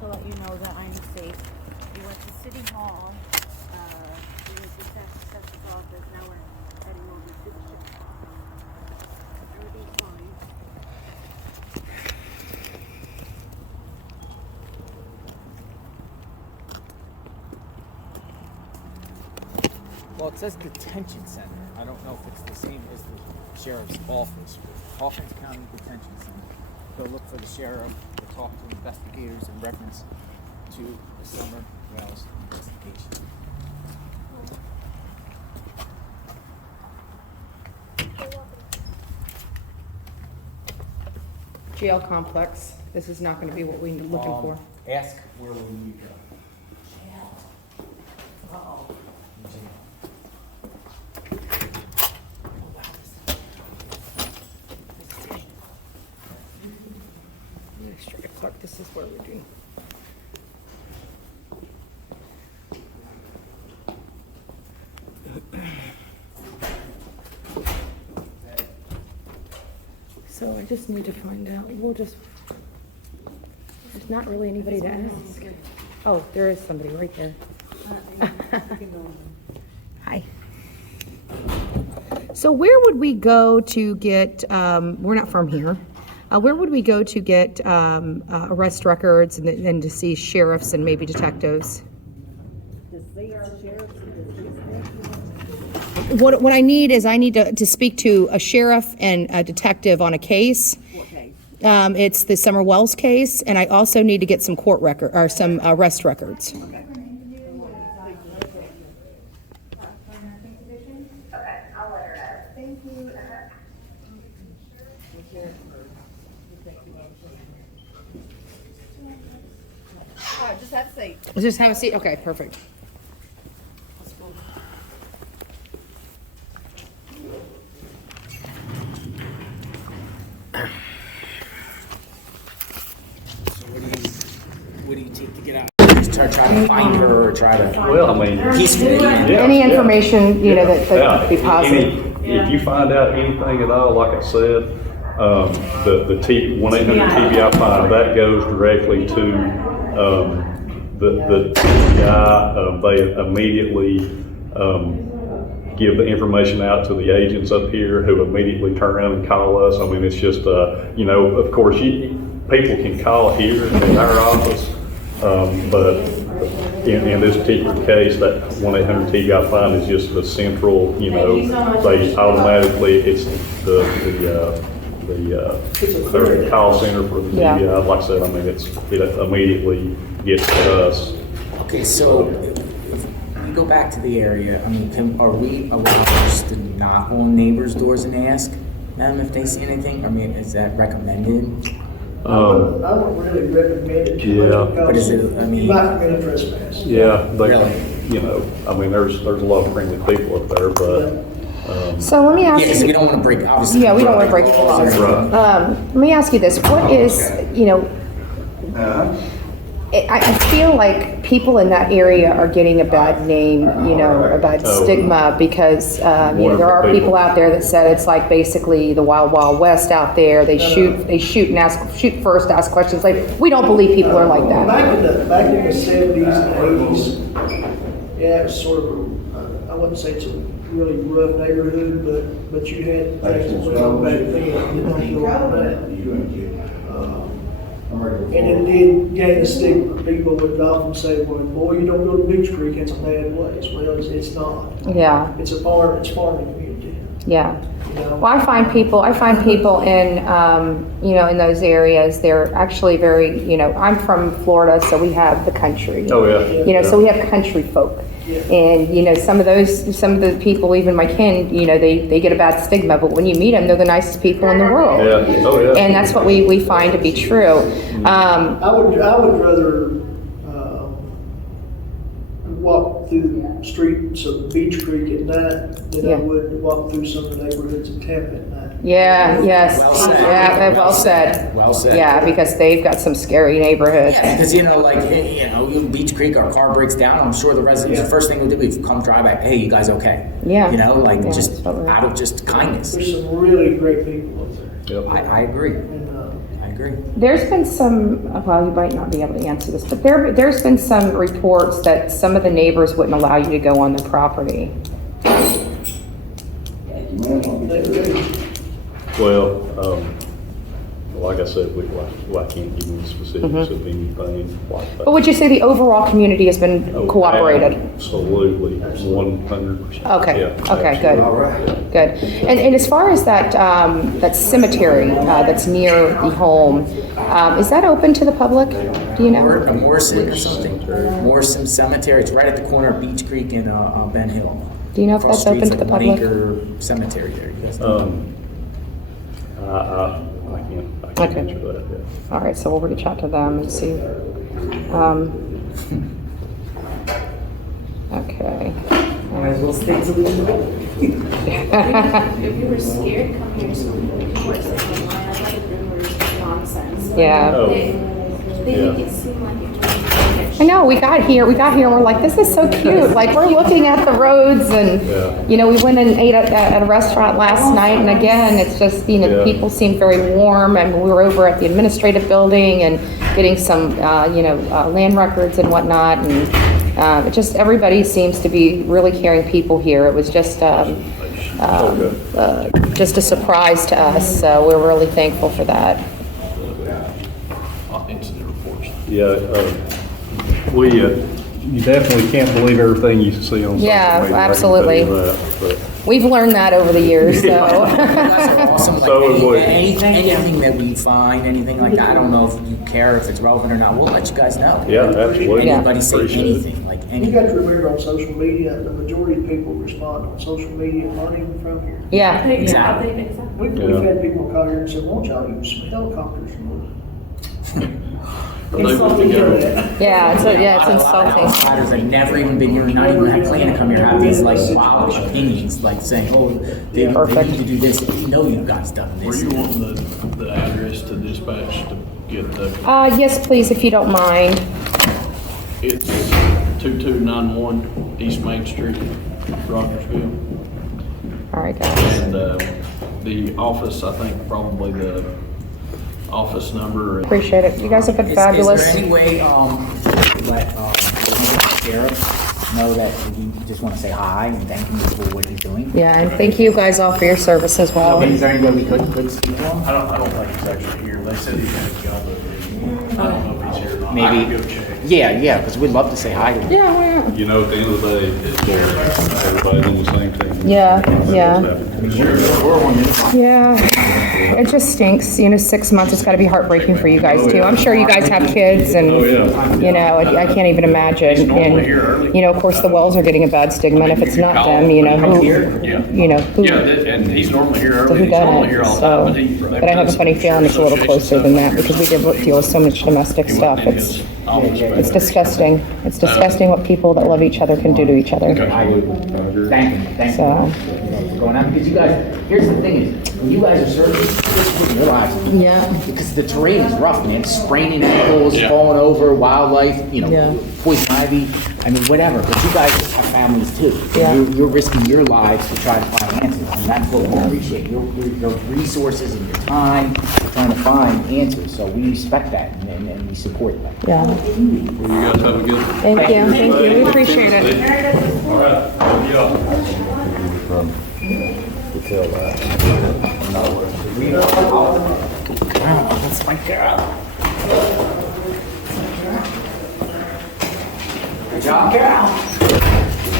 to let you know that I'm safe. We went to City Hall. We went to Texas office. Now we're heading over to the ship. Everything's fine. Well, it says detention center. I don't know if it's the same as the sheriff's office. Hawkins County Detention Center. Go look for the sheriff. We'll talk to investigators in reference to the Summer Wells investigation. Jail complex. This is not going to be what we're looking for. Ask where we need to go. Administrative clerk, this is where we're doing. So I just need to find out. There's not really anybody to ask. Oh, there is somebody right there. Hi. So where would we go to get, we're not from here. Where would we go to get arrest records and to see sheriffs and maybe detectives? What I need is I need to speak to a sheriff and a detective on a case. What case? It's the Summer Wells case, and I also need to get some court record or some arrest records. Okay. Just have a seat. Just have a seat. Okay, perfect. So what do you take to get out? Just try to find her or try to. Well, I mean, Peacefully. Any information, that could be positive. If you find out anything at all, like I said, the 1-800-TBI-5, that goes directly to the TBI. They immediately give the information out to the agents up here, who immediately turn around and call us. I mean, it's just, of course, people can call here in our office, but in this particular case, that 1-800-TBI-5 is just the central, they automatically, it's the call center for the TBI. Like I said, I mean, it immediately gets to us. Okay, so if we go back to the area, I mean, are we allowed just to knock on neighbors' doors and ask them if they see anything? I mean, is that recommended? I wouldn't really recommend it too much. But is it, I mean. You might commit a trespass. Yeah, Really? I mean, there's a lot of friendly people up there, but. So let me ask Yeah, because you. we don't want to break, obviously. Yeah, we don't want to break the laws. Right. Let me ask you this. What is, I feel like people in that area are getting a bad name, a bad stigma because, there are people out there that said it's like basically the Wild Wild West out there. They shoot and shoot first, ask questions. Like, we don't believe people are like that. Back in the 70s and 80s, yeah, it was sort of, I wouldn't say it's a really rough neighborhood, but you had things that went on back then. You don't go on that. And it did gain a stigma. People would often say, well, boy, you don't go to Beach Creek, it's a bad place. Well, it's not. Yeah. It's farming community. Yeah. Well, I find people in, in those areas, they're actually very, I'm from Florida, so we have the country. Oh, yeah. So we have country folk. Yeah. And, some of the people, even my kin, they get a bad stigma, but when you meet them, they're the nicest people in the world. Yeah. Oh, yeah. And that's what we find to be true. I would rather walk through the streets of Beach Creek at night than I would walk through some of the neighborhoods in Tampa at night. Yeah, yes. Well said. Yeah, well said. Well said. Yeah, because they've got some scary neighborhoods. Yeah, because Beach Creek, our car breaks down. I'm sure the residents, the first thing we do is come drive back. Hey, you guys okay? Yeah. Just out of just kindness. There's some really great people up there. Yep. I agree. And agree. There's been some, well, you might not be able to answer this, but there's been some reports that some of the neighbors wouldn't allow you to go on their property. Well, like I said, I can't give you specifics of anything like that. But would you say the overall community has been cooperated? Absolutely, 100%. Okay, Yeah, okay, good. absolutely. Good. And as far as that cemetery that's near the home, is that open to the public? Do you know? Morrison or something. Morrison Cemetery. It's right at the corner of Beach Creek and Ben Hill. Do you know if Across that's the open street's to the like public? 1 acre cemetery there. You guys know? I can't Okay. answer that, yeah. All right, so we'll reach out to them and see. Okay. If you were scared, come here. So many people are saying online, I thought it was nonsense. Yeah. Oh, They yeah. make it seem like it was. I know, we got here and we're like, this is so cute. Like, we're looking at the roads and, Yeah. you know, we went and ate at a restaurant last night, and again, it's just, you know, Yeah. people seem very warm, and we were over at the administrative building and getting some, land records and whatnot, and it just, everybody seems to be really caring people here. It was just, just a surprise to us, so we're really thankful for that. Incident reports. Yeah, you definitely can't believe everything you see on social media. Yeah, I can absolutely. tell you that, but- We've learned that over the years, so. You guys are awesome. Like, So is we. anything that we find, anything like that, I don't know if you care if it's relevant or not, we'll let you guys know. Yeah, absolutely. Anybody say Appreciate it. anything, like You got to anything. remember on social media, the majority of people respond on social media aren't even from here. Yeah, Exactly. We've Yeah. had people call here and say, won't y'all use some helicopters? They live together. yeah, it's A lot of insulting. outsiders that never even been here, not even had planned to come here, have these like wild opinions, like saying, oh, they Perfect. need to do this. We know you guys done Were this. you wanting the address to dispatch to get the, Yes, please, if you don't mind. it's 2291 East Main Street, Rogersville. All right, guys. And the office, I think probably the office number. Appreciate it. You guys have been Is fabulous. there any way, to let, the sheriff know that you just want to say hi and thank him for what he's doing? Yeah, and thank you guys all for your service as well. Is there any way we could speak to him? I don't think he's actually here. They said he's gonna go, but I don't know if he's here or not. I Maybe. can go check. Yeah, because we'd love to say hi to him. Yeah, You know, at the end of the day, everybody's on the same team. yeah, yeah. Sure. Yeah, it just stinks, 6 months, it's gotta be heartbreaking for you guys too. I'm sure you guys have kids and, Oh, yeah. I can't even imagine. normally here early. And, of course, the Wells are getting a bad stigma, and if it's not them, who, Yeah. who, Yeah, and he's normally here so early. who He's done normally it? here all the So, time, but I have a funny feeling it's a little closer than that, because we deal with so much domestic stuff. It's disgusting. It's disgusting what people that love each other can do to each other. I would thank him for So, going on, because you guys, here's the thing is, when you guys are serving, just putting your lives in. yeah. Because the terrain is rough, man. Spraining ankles, falling over, wildlife, Yeah. poison ivy. I mean, whatever. But you guys have families too. Yeah. You're risking your lives to try to find answers, and that's what we appreciate. Your resources and your time to trying to find answers. So we respect that and we support that. Yeah. Well, you guys have a good. Thank you. Thank you. We appreciate it. All right. Yeah. Wow, that's my girl. Good job, Carol.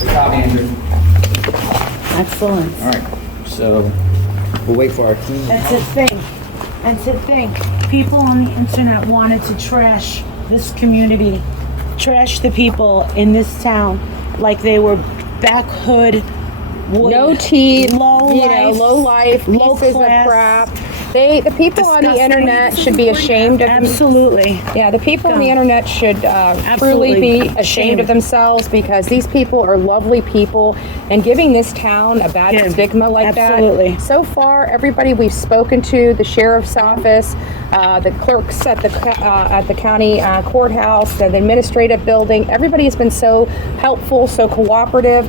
Good job, Andrew. Excellent. All right, so we'll wait for our team. And to think, people on the internet wanted to trash this community, trash the people in this town like they were back hood, No teeth, low low life, low pieces class. of crap. The people on the Disgusting. internet should be ashamed of Absolutely. Yeah, the people on the internet should truly Absolutely. be ashamed Ashamed. of themselves, because these people are lovely people, and giving this town a bad Yeah, stigma like absolutely. that. So far, everybody we've spoken to, the sheriff's office, the clerks at the county courthouse, the administrative building, everybody has been so helpful, so cooperative.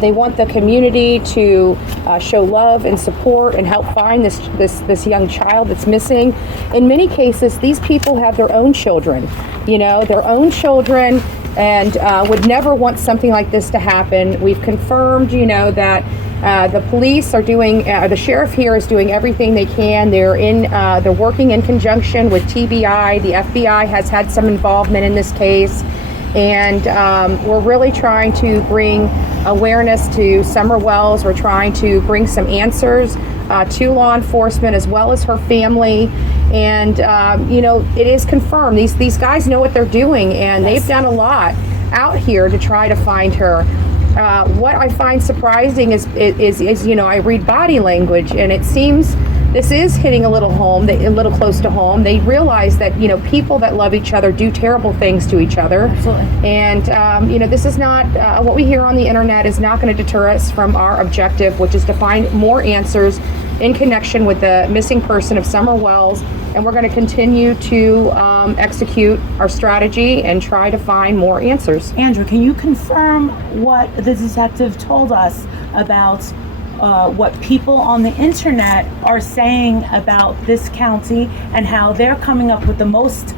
They want the community to show love and support and help find this young child that's missing. In many cases, these people have their own children, and would never want something like this to happen. We've confirmed, that the police are doing, the sheriff here is doing everything they can. They're working in conjunction with TBI. The FBI has had some involvement in this case, and we're really trying to bring awareness to Summer Wells. We're trying to bring some answers to law enforcement as well as her family. And it is confirmed. These guys know what they're doing, and they've done a lot out here to try to find her. What I find surprising is I read body language, and it seems this is hitting a little close to home. They realize that people that love each other do terrible things to each other. Absolutely. And this is not what we hear on the internet is not going to deter us from our objective, which is to find more answers in connection with the missing person of Summer Wells. And we're going to continue to execute our strategy and try to find more answers. Andrew, can you confirm what the detective told us about what people on the internet are saying about this county and how they're coming up with the most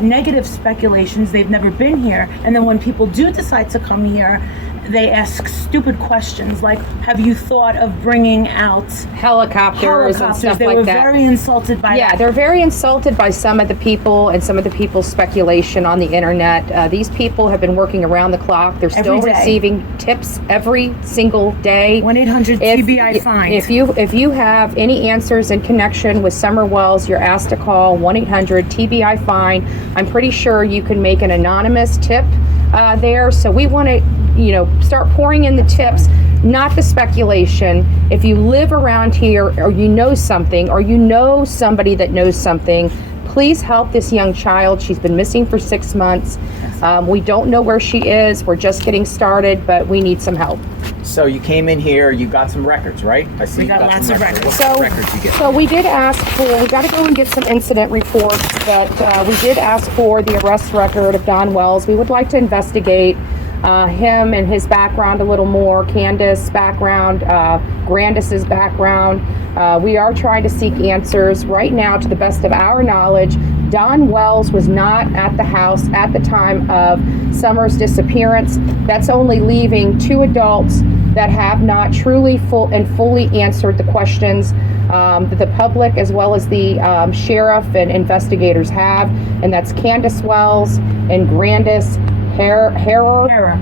negative speculations? They've never been here, and then when people do decide to come here, they ask stupid questions like, have you thought of bringing out helicopters and stuff they like were that? very insulted by that. Yeah, they're very insulted by some of the people and some of the people's speculation on the internet. These people have been working around the clock. They're still receiving tips every single day. 1-800-TBI-FIND. If you have any answers in connection with Summer Wells, you're asked to call 1-800-TBI-FIND. I'm pretty sure you can make an anonymous tip there. So we want to start pouring in the tips, not the speculation. If you live around here, or you know something, or you know somebody that knows something, please help this young child. She's been missing for 6 months. We don't know where she is. We're just getting started, but we need some help. So you came in here, you got some records, right? I see We got lots some of records. What kind of records you get? So we did ask we got to go and get some incident reports, but we did ask for the arrest record of Don Wells. We would like to investigate him and his background a little more, Candus' background, Grandis's background. We are trying to seek answers. Right now, to the best of our knowledge, Don Wells was not at the house at the time of Summer's disappearance. That's only leaving 2 adults that have not truly fully answered the questions that the public as well as the sheriff and investigators have, and that's Candus Wells and Candus Harer.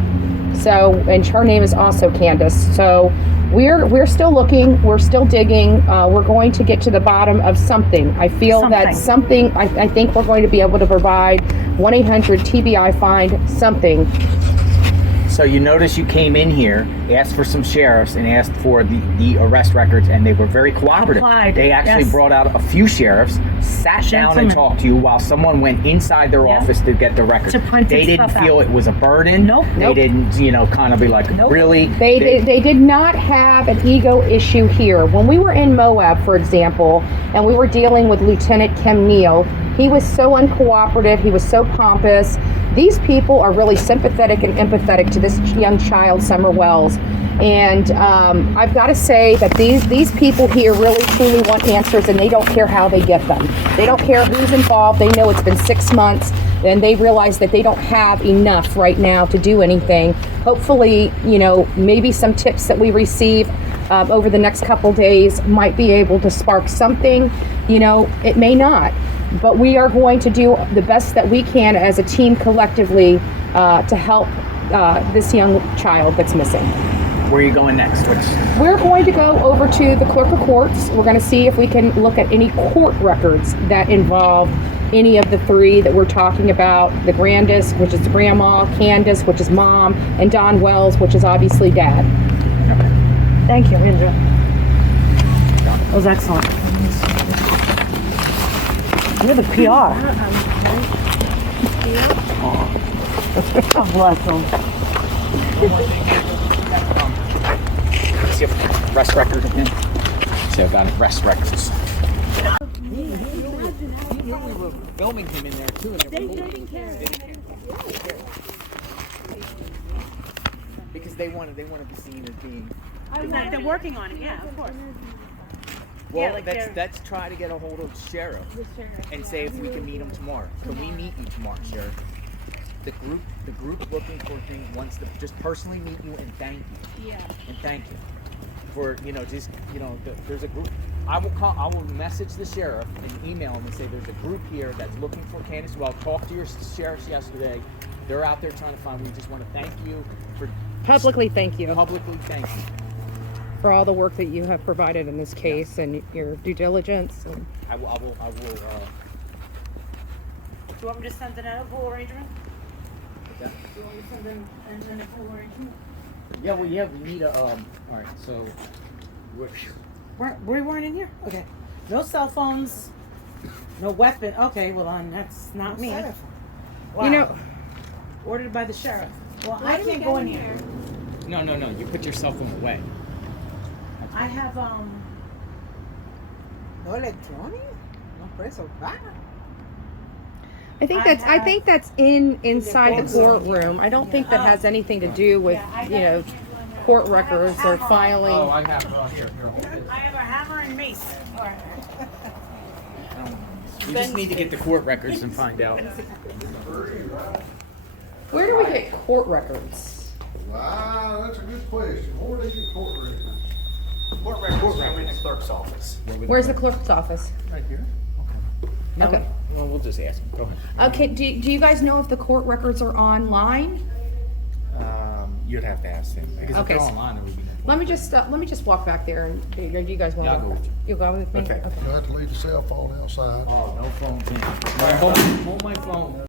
So, and her name is also Candus. So we're still looking, we're still digging, we're going to get to the bottom of something. I feel that something, I think we're going to be able to provide 1-800-TBI-FIND something. So you notice you came in here, asked for some sheriffs, and asked for the arrest records, and they were very cooperative. They actually brought out a few sheriffs, sat down and talked to you while someone went inside their office to get the records. They didn't feel it was a burden. They didn't, kind of be like, really? They did not have an ego issue here. When we were in Moab, for example, and we were dealing with Lieutenant Kim Neal, he was so uncooperative, he was so pompous. These people are really sympathetic and empathetic to this young child, Summer Wells. And I've got to say that these people here really truly want answers, and they don't care how they get them. They don't care who's involved. They know it's been 6 months, and they realize that they don't have enough right now to do anything. Hopefully, maybe some tips that we receive over the next couple days might be able to spark something. It may not. But we are going to do the best that we can as a team collectively to help this young child that's missing. Where are you going next? We're going to go over to the clerk of courts. We're going to see if we can look at any court records that involve any of the 3 that we're talking about. The Grandis, which is grandma, Candus, which is mom, and Don Wells, which is obviously dad. Okay. Thank you, Andrew. That was excellent. You're the PR. Oh, bless them. See a arrest record of him? So I've got arrest records. We were filming him in there too. And they didn't care. Because they want to be seen as being. They're working on it, yeah, of course. Well, Yeah, like let's try to get a hold of the sheriff and say if we can meet him tomorrow. Can we meet you tomorrow, Sheriff? The group looking for things wants to just personally meet you and thank you. Yeah. And thank you for there's a group. I will message the sheriff and email him and say there's a group here that's looking for Candus. Well, talked to your sheriffs yesterday. They're out there trying to find. We just want to thank you for Publicly thank you publicly thank you. for all the work that you have provided in this case and your due diligence. And I will. Do you want me to send a full arrangement? Yeah. Do you want me to send in a full arrangement? Yeah, well, yeah, we need a, all right, so, We weren't in here? Okay. No cell phones, no weapon. Okay, well, then that's not me. Wow. You know, Ordered by the sheriff. Well, I can't go in here. no, you put your cell phone away. I have, No electronic? No preso acá. I think that's inside the courtroom. I don't think that has anything to do with, court records or filing. Oh, I have, here. I have a hammer and mace. We just need to get the court records and find out. Where do we get court records? Wow, that's a good question. Where do they get court records? Court records are in the clerk's office. Where's the clerk's office? Right here. Okay. Okay. Well, we'll just ask him. Go ahead. Okay, do you guys know if the court records are online? You'd have to ask him. Because Okay, if they're so- online, it would be. Let me just walk back there and do you guys want Yeah, to? I'll go with you. You'll go with me? Okay. You have to leave the cell phone outside. Oh, no phones in. All right, hold my phone.